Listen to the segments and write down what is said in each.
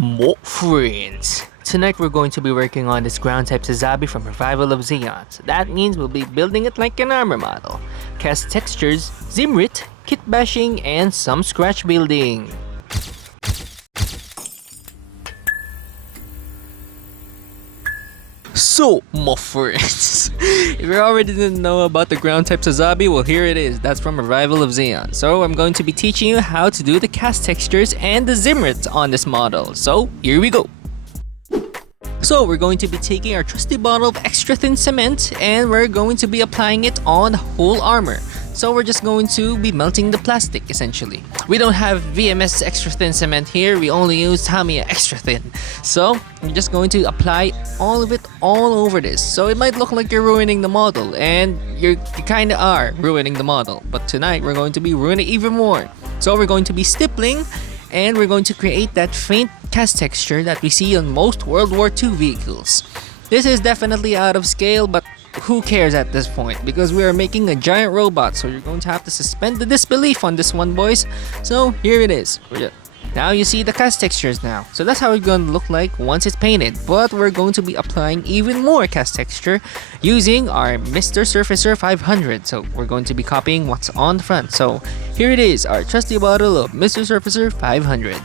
Mo friends! Tonight we're going to be working on this ground type Sazabi from Revival of Zeon. So that means we'll be building it like an armor model. Cast textures, zimmerit, kit bashing, and some scratch building. So, my friends, if you already didn't know about the ground type Sazabi, well here it is. That's from Revival of Zeon. So I'm going to be teaching you how to do the cast textures and the zimmerit on this model. So here we go. So we're going to be taking our trusty bottle of extra thin cement and we're going to be applying it on the whole armor. So we're just going to be melting the plastic essentially. We don't have VMS extra thin cement here, we only use Tamiya extra thin. So we're just going to apply all of it all over this. So it might look like you're ruining the model, and you kinda are ruining the model. But tonight we're going to be ruining it even more. So we're going to be stippling and we're going to create that faint cast texture that we see on most World War II vehicles. This is definitely out of scale, but who cares at this point, because we are making a giant robot, so you're going to have to suspend the disbelief on this one, boys. So here it is. Now you see the cast textures now. So that's how it's going to look like once it's painted, but we're going to be applying even more cast texture using our Mr. Surfacer 500. So we're going to be copying what's on the front. So here it is, our trusty bottle of Mr. Surfacer 500.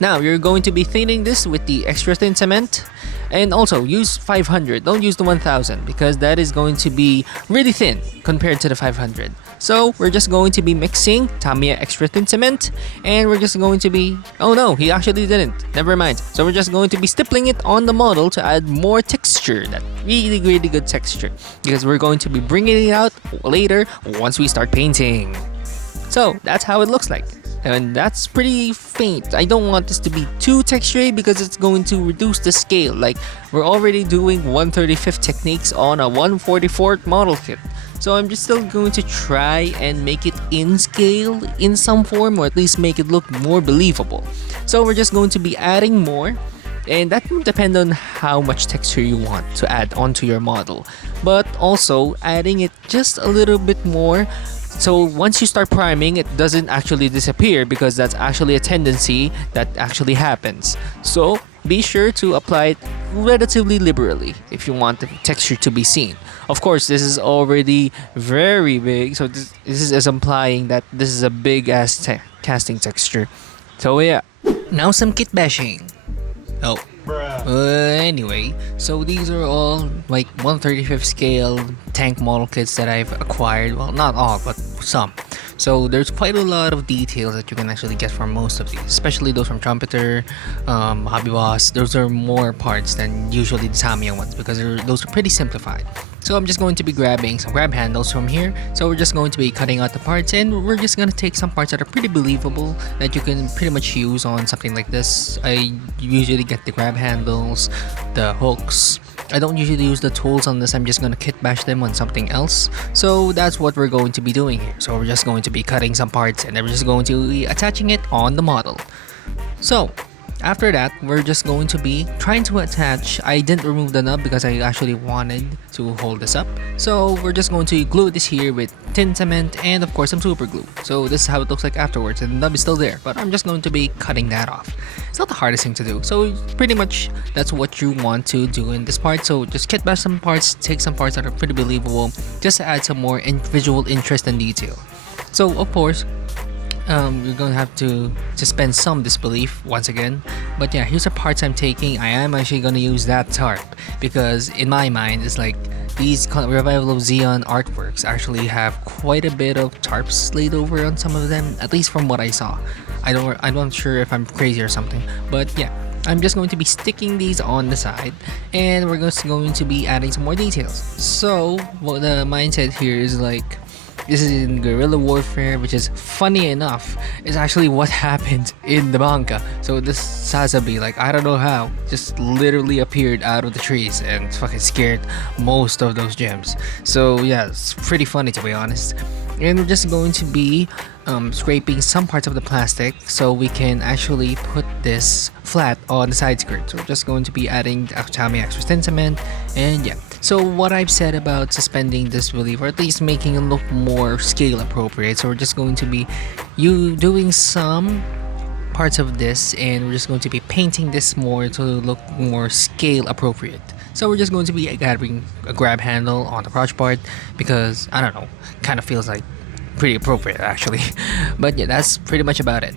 Now you're going to be thinning this with the extra thin cement, and also use 500, don't use the 1000 because that is going to be really thin compared to the 500. So we're just going to be mixing Tamiya extra thin cement, and we're just going to be, oh no, he actually didn't, never mind. So we're just going to be stippling it on the model to add more texture, that really good texture, because we're going to be bringing it out later once we start painting. So that's how it looks like. And that's pretty faint. I don't want this to be too textured because it's going to reduce the scale. Like, we're already doing 1/35 techniques on a 1/44 model kit. So I'm just still going to try and make it in scale in some form, or at least make it look more believable. So we're just going to be adding more, and that will depend on how much texture you want to add onto your model. But also adding it just a little bit more, so once you start priming, it doesn't actually disappear, because that's actually a tendency that actually happens. So be sure to apply it relatively liberally if you want the texture to be seen. Of course, this is already very big, so this is implying that this is a big ass casting texture. So yeah, now some kit bashing. Oh. Anyway, so these are all like 1/35 scale tank model kits that I've acquired. Well, not all, but some. So there's quite a lot of details that you can actually get from most of these, especially those from Trumpeter, Hobby Boss. Those are more parts than usually the Tamiya ones, because those are pretty simplified. So I'm just going to be grabbing some grab handles from here. So we're just going to be cutting out the parts, and we're just going to take some parts that are pretty believable that you can pretty much use on something like this. I usually get the grab handles, the hooks. I don't usually use the tools unless I'm just going to kit bash them on something else. So that's what we're going to be doing here. So we're just going to be cutting some parts, and then we're just going to be attaching it on the model. So after that, we're just going to be trying to attach. I didn't remove the nub because I actually wanted to hold this up. So we're just going to glue this here with tin cement and of course some super glue. So this is how it looks like afterwards, and the nub is still there, but I'm just going to be cutting that off. It's not the hardest thing to do. So pretty much that's what you want to do in this part. So just kit bash some parts, take some parts that are pretty believable, just to add some more visual interest and detail. So of course, you're gonna have to suspend some disbelief once again. But yeah, here's the parts I'm taking. I am actually gonna use that tarp, because in my mind it's like these Revival of Zeon artworks actually have quite a bit of tarps laid over on some of them, at least from what I saw. I'm not sure if I'm crazy or something, but yeah, I'm just going to be sticking these on the side, and we're just going to be adding some more details. So what the mindset here is like, this is in guerrilla warfare, which is, funny enough, is actually what happened in the manga. So this Sazabi, like, I don't know how, just literally appeared out of the trees and fucking scared most of those gems. So yeah, it's pretty funny to be honest. And we're just going to be scraping some parts of the plastic so we can actually put this flat on the side skirt. So we're just going to be adding Tamiya extra thin cement, and yeah. So what I've said about suspending this relief, or at least making it look more scale appropriate, so we're just going to be doing some parts of this, and we're just going to be painting this more to look more scale appropriate. So we're just going to be adding a grab handle on the crotch part because I don't know, kind of feels like pretty appropriate actually. But yeah, that's pretty much about it.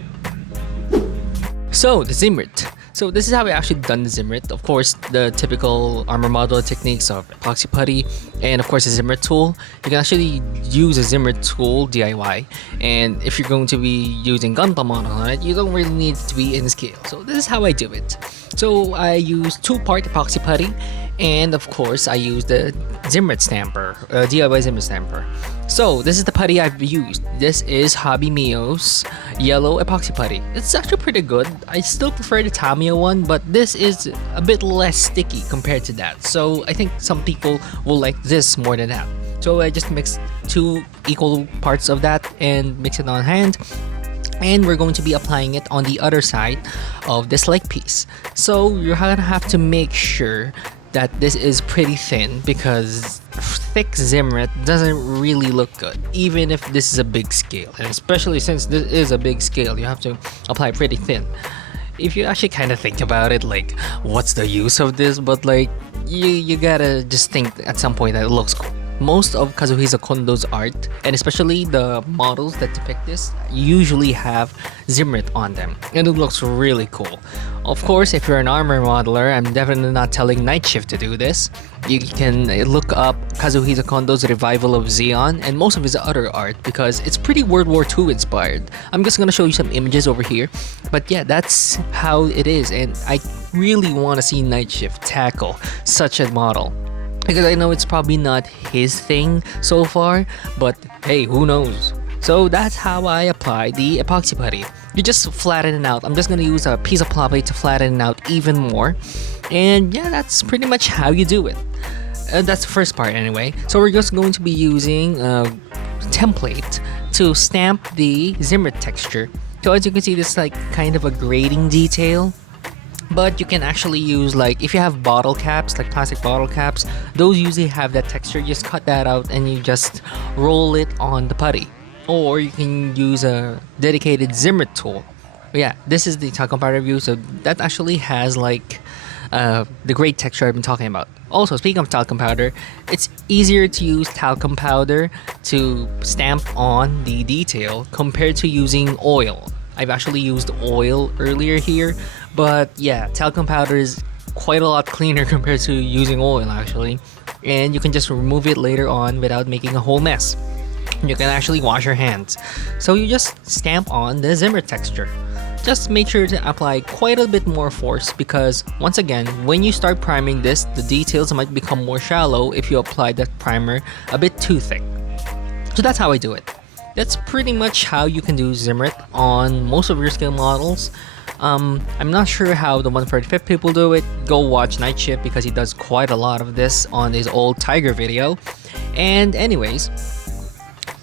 So the zimmerit. So this is how we actually done the zimmerit. Of course, the typical armor model techniques of epoxy putty and of course a zimmerit tool. You can actually use a zimmerit tool DIY, and if you're going to be using Gunpla model on it, you don't really need it to be in scale. So this is how I do it. So I use 2-part epoxy putty, and of course I use the zimmerit stamper, DIY zimmerit stamper. So this is the putty I've used. This is Hobby Mio's yellow epoxy putty. It's actually pretty good. I still prefer the Tamiya one, but this is a bit less sticky compared to that. So I think some people will like this more than that. So I just mixed 2 equal parts of that and mix it on hand. And we're going to be applying it on the other side of this leg piece. So you're gonna have to make sure that this is pretty thin because thick zimmerit doesn't really look good, even if this is a big scale. And especially since this is a big scale, you have to apply pretty thin. If you actually kind of think about it, like, what's the use of this? But like, you gotta just think at some point that it looks cool. Most of Kazuhisa Kondo's art, and especially the models that depict this, usually have zimmerit on them, and it looks really cool. Of course, if you're an armor modeler, I'm definitely not telling Night Shift to do this. You can look up Kazuhisa Kondo's revival of Zeon and most of his other art because it's pretty World War II inspired. I'm just gonna show you some images over here, but yeah, that's how it is, and I really want to see Night Shift tackle such a model. Because I know it's probably not his thing so far, but hey, who knows? So that's how I apply the epoxy putty. You just flatten it out. I'm just gonna use a piece of plot plate to flatten it out even more. And yeah, that's pretty much how you do it. That's the first part anyway. So we're just going to be using a template to stamp the zimmerit texture. So as you can see, this is like kind of a grading detail. But you can actually use, like, if you have bottle caps, like plastic bottle caps, those usually have that texture. You just cut that out and you just roll it on the putty. Or you can use a dedicated zimmerit tool. Yeah, this is the talcum powder view, so that actually has like the great texture I've been talking about. Also, speaking of talcum powder, it's easier to use talcum powder to stamp on the detail compared to using oil. I've actually used oil earlier here, but yeah, talcum powder is quite a lot cleaner compared to using oil actually, and you can just remove it later on without making a whole mess. You can actually wash your hands. So you just stamp on the zimmerit texture. Just make sure to apply quite a bit more force because once again, when you start priming this, the details might become more shallow if you apply that primer a bit too thick. So that's how I do it. That's pretty much how you can do zimmerit on most of your scale models. I'm not sure how the 1/35 people do it. Go watch Night Shift because he does quite a lot of this on his old Tiger video. And anyways,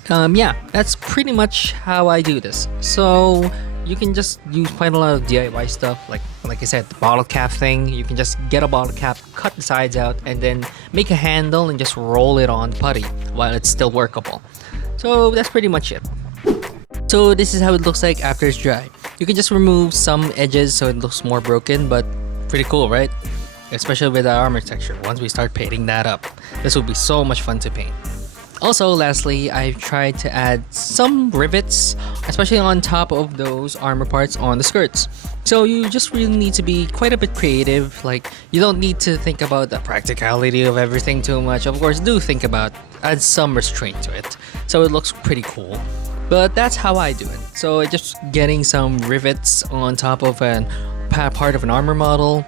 yeah, that's pretty much how I do this. So you can just use quite a lot of DIY stuff, like I said, the bottle cap thing. You can just get a bottle cap, cut the sides out, and then make a handle and just roll it on putty while it's still workable. So that's pretty much it. So this is how it looks like after it's dry. You can just remove some edges so it looks more broken, but pretty cool, right? Especially with the armor texture. Once we start painting that up, this will be so much fun to paint. Also, lastly, I've tried to add some rivets, especially on top of those armor parts on the skirts. So you just really need to be quite a bit creative. Like, you don't need to think about the practicality of everything too much. Of course, do think about, add some restraint to it, so it looks pretty cool. But that's how I do it. So just getting some rivets on top of a part of an armor model,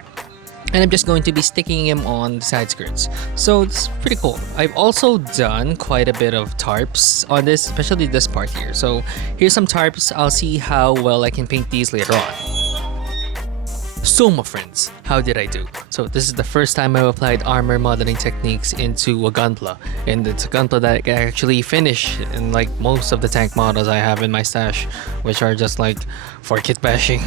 and I'm just going to be sticking them on the side skirts. So it's pretty cool. I've also done quite a bit of tarps on this, especially this part here. So here's some tarps. I'll see how well I can paint these later on. So my friends, how did I do? So this is the first time I've applied armor modeling techniques into a Gunpla, and it's a Gunpla that I can actually finish in like most of the tank models I have in my stash, which are just like for kit bashing.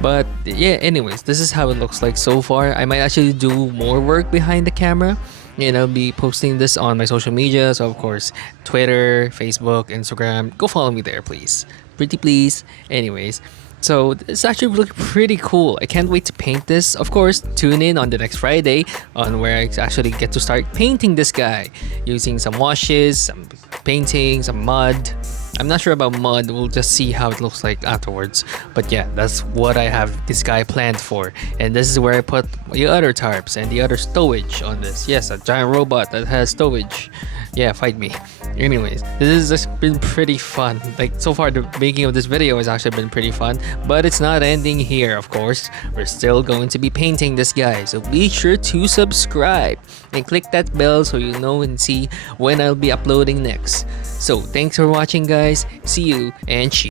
But yeah, anyways, this is how it looks like so far. I might actually do more work behind the camera, and I'll be posting this on my social media. So of course, Twitter, Facebook, Instagram, go follow me there please. Pretty please. Anyways, So it's actually looking pretty cool. I can't wait to paint this. Of course, tune in on the next Friday on where I actually get to start painting this guy using some washes, some painting, some mud. I'm not sure about mud. We'll just see how it looks like afterwards. But yeah, that's what I have this guy planned for. And this is where I put the other tarps and the other stowage on this. Yes, a giant robot that has stowage. Yeah, fight me. Anyways, this has just been pretty fun. Like, so far the making of this video has actually been pretty fun, but it's not ending here, of course. We're still going to be painting this guy, so be sure to subscribe and click that bell so you know and see when I'll be uploading next. So thanks for watching, guys. See you and cheers.